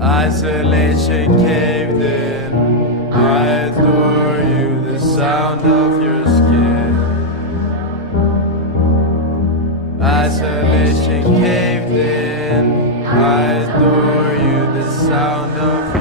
Isolation caved in. I adore you, the sound of your skin. Isolation caved in. I adore you, the sound of